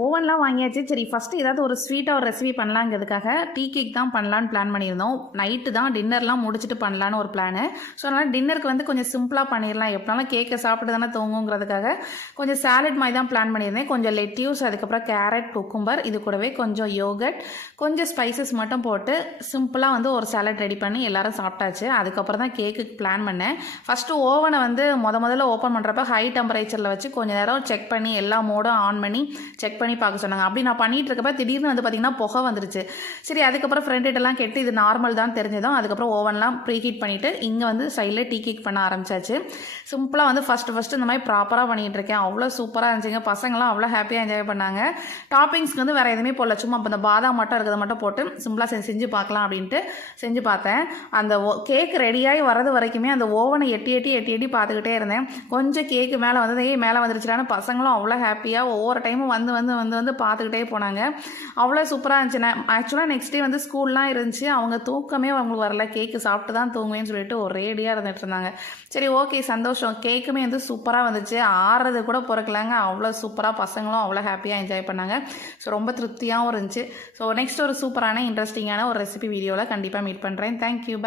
ஓவன்லாம் வாங்கியாச்சு. சரி ஃபஸ்ட்டு ஏதாவது ஒரு ஸ்வீட்டாக ஒரு ரெசிபி பண்ணலாங்கிறதுக்காக டீ கேக் தான் பண்ணலான்னு பிளான் பண்ணியிருந்தோம். நைட்டு தான் டின்னர்லாம் முடிச்சுட்டு பண்ணலான்னு ஒரு பிளானு. ஸோ அதனால் டின்னருக்கு வந்து கொஞ்சம் சிம்பிளாக பண்ணிடலாம். எப்படினாலும் கேக்கை சாப்பிட்டு தானே தூங்குங்கிறதுக்காக கொஞ்சம் சாலட் மாதிரி தான் பிளான் பண்ணியிருந்தேன். கொஞ்சம் லெட்யூஸ், அதுக்கப்புறம் கேரட், குக்கும்பர், இது கூடவே கொஞ்சம் யோகட், கொஞ்சம் ஸ்பைசஸ் மட்டும் போட்டு சிம்பிளாக வந்து ஒரு சாலட் ரெடி பண்ணி எல்லோரும் சாப்பிட்டாச்சு. அதுக்கப்புறம் தான் கேக்குக்கு பிளான் பண்ணேன். ஃபஸ்ட்டு ஓவனை வந்து முதல்ல ஓப்பன் பண்ணுறப்ப ஹை டெம்பரேச்சரில் வச்சு கொஞ்சம் நேரம் செக் பண்ணி எல்லா மோடும் ஆன் பண்ணி செக் பண்ணி பார்க்க சொன்னாங்க. அப்படி நான் பண்ணிட்டு இருக்கப்ப திடீர்னு வந்து பார்த்திங்கன்னா புகை வந்துருச்சு. சரி அதுக்கப்புறம் ஃப்ரெண்டுகிட்டலாம் கேட்டு இது நார்மல் தான் தெரிஞ்சதும் அதுக்கப்புறம் ஓவன்லாம் ப்ரீஹீட் பண்ணிவிட்டு இங்கே வந்து சைடில் டீ கேக் பண்ண ஆரம்பிச்சாச்சு. சிம்பிளாக வந்து ஃபஸ்ட்டு இந்த மாதிரி ப்ராப்பராக பண்ணிகிட்டு இருக்கேன். அவ்வளோ சூப்பராக இருந்துச்சுங்க. பசங்களாம் அவ்வளோ ஹாப்பியாக என்ஜாய் பண்ணாங்க. டாப்பிங்ஸ்க்கு வந்து வேறு எதுவுமே போடல, சும்மா அப்போ இந்த பாதாம் மட்டும் இருக்கிறத மட்டும் போட்டு சிம்பிளாக செஞ்சு பார்க்கலாம் அப்படின்ட்டு செஞ்சு பார்த்தேன். அந்த கேக் ரெடியாகி வரது வரைக்குமே அந்த ஓவனை எட்டி பார்த்துக்கிட்டே இருந்தேன். கொஞ்சம் கேக்கு மேலே வந்தது, மேலே வந்துருச்சுடான்னு பசங்களும் அவ்வளோ ஹாப்பியாக ஒவ்வொரு டைமும் வந்து பார்த்துக்கிட்டே போனாங்க. அவ்வளோ சூப்பராக இருந்துச்சு. நான் ஆக்சுவலாக நெக்ஸ்ட் டே வந்து ஸ்கூல்லாம் இருந்துச்சு. அவங்க தூக்கமே அவங்களுக்கு வரல. கேக்கு சாப்பிட்டு தான் தூங்குவேன்னு சொல்லிட்டு ஒரேடியாக இருந்துட்டு இருந்தாங்க. சரி ஓகே சந்தோஷம். கேக்குமே வந்து சூப்பராக வந்துச்சு. ஆறுறது கூட பொறுக்கலாங்க. அவ்வளோ சூப்பராக பசங்களும் அவ்வளோ ஹாப்பியாக என்ஜாய் பண்ணாங்க. ஸோ ரொம்ப திருப்தியாகவும் இருந்துச்சு. ஸோ நெக்ஸ்ட் ஒரு சூப்பரான இன்ட்ரெஸ்டிங்கான ஒரு ரெசிபி வீடியோவில் கண்டிப்பாக மீட் பண்ணுறேன். தேங்க்யூ.